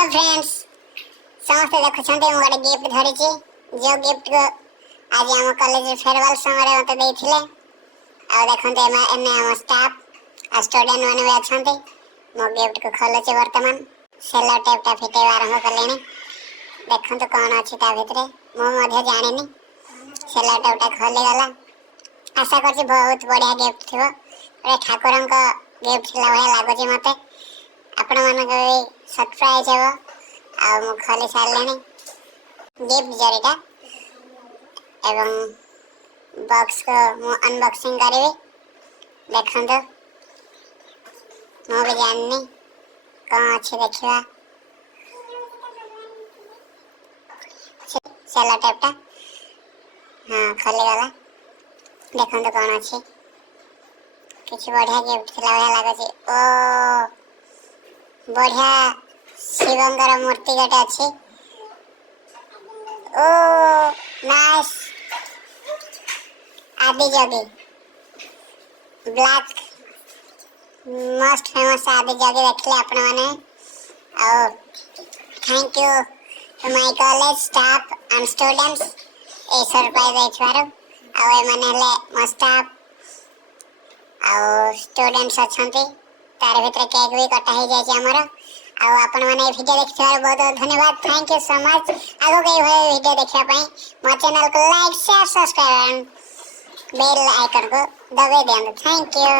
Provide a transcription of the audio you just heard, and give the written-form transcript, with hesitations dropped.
Hello friends समस्त देखुछन्ते मु गोटे गिफ्ट धरिछि जो गिफ्ट को आज हम कॉलेज फेयरवेल समय मते देथिले आ देखन्ते एने हम स्टाफ आ स्टूडेंट माने भी अछन्ते मो गिफ्ट को खोलछि वर्तमान सेलो टेप टा फिटे आरंभ कलेनी देखंतो कोन अछि ता भितरे मो मध्ये जानिनी सेलो टेप टा खोली गला आशा करछि बहुत बढ़िया गिफ्ट थिबो रे ठाकुरन को गिफ्ट ला भय लागछि मते आपण मन को सरप्राइज है आ मु खाली सारलेनी गिफ्ट जरीटा एवं बॉक्स को मु अनबॉक्सिंग करेबे देखंतो मु भी जाननी कौन अच्छे देखिवा सेलो टेप टा हां खाली गला देखंतो कौन अच्छे कुछ बढ़िया गिफ्ट थिला भय लागछि ओ बढ़िया शिवंगर मूर्ति गोटे अच्छी ओ नाइस आदि जोगी ब्लैक मोस्ट फेमस आदि जोगी देखले आपण माने और thank you to my college staff and students ए सरप्राइज देछवारो आ ए माने ले मो स्टाफ आ स्टूडेंट्स अछंती तार भितर केक भी कटा हो जाय हमर आ आपण माने वीडियो देखिबार बहुत बहुत धन्यवाद थैंक यू सो मच आगो गई होय वीडियो देखिया पई मो चैनल को like share subscribe bell icon को दबे दें थैंक यू।